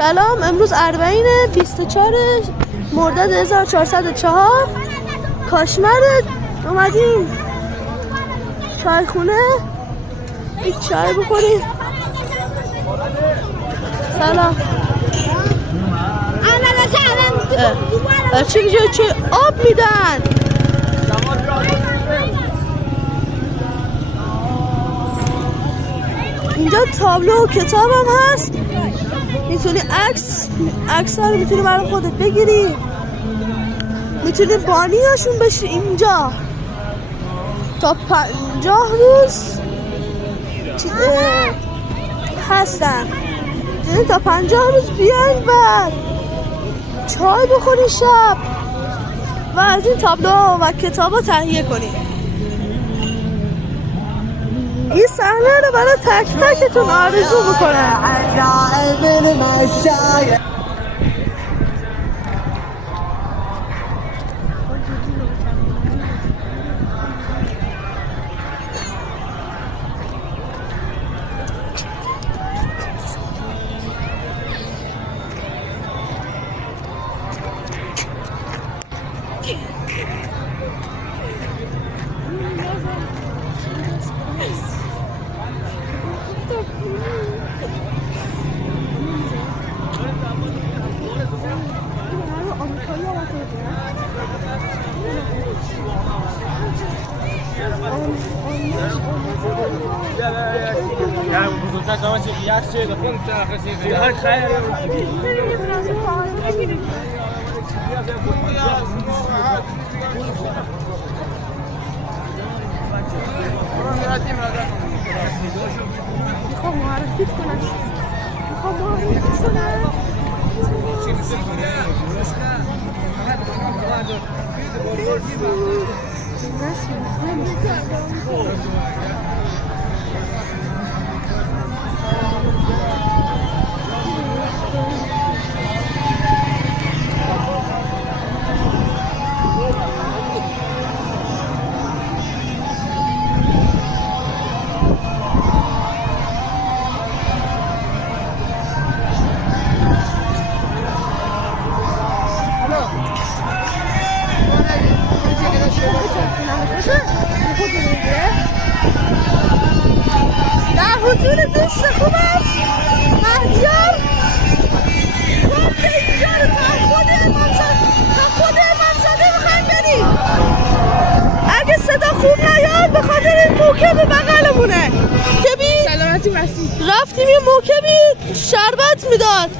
سلام، امروز اربعین 24 مرداد 1404 کاشمر. اومدیم چای خونه یک چای بخوریم. سلام. چی میشه؟ چه آب میدن؟ اینجا تابلو و کتاب هم هست، میتونی عکس ها رو میتونی برای خودت بگیری، میتونی بانی هاشون بشی. اینجا تا 50 روز هستن، یعنی تا 50 روز بیاین و چای بخوری شب و از این تابلو و کتاب ها تهیه کنی. این صحنه رو برای تک تکتون آرزو بکنم. میخوام معرفی کنم. در حضور دوست خوبم مهدیار گفت اینجا رو تا خود امامزاده میخوایم بریم. اگه صدا خوب نیاد به خاطر این موکب بغلمونه. سلامتی مسیح رفتیم یه موکبی شربت میداد،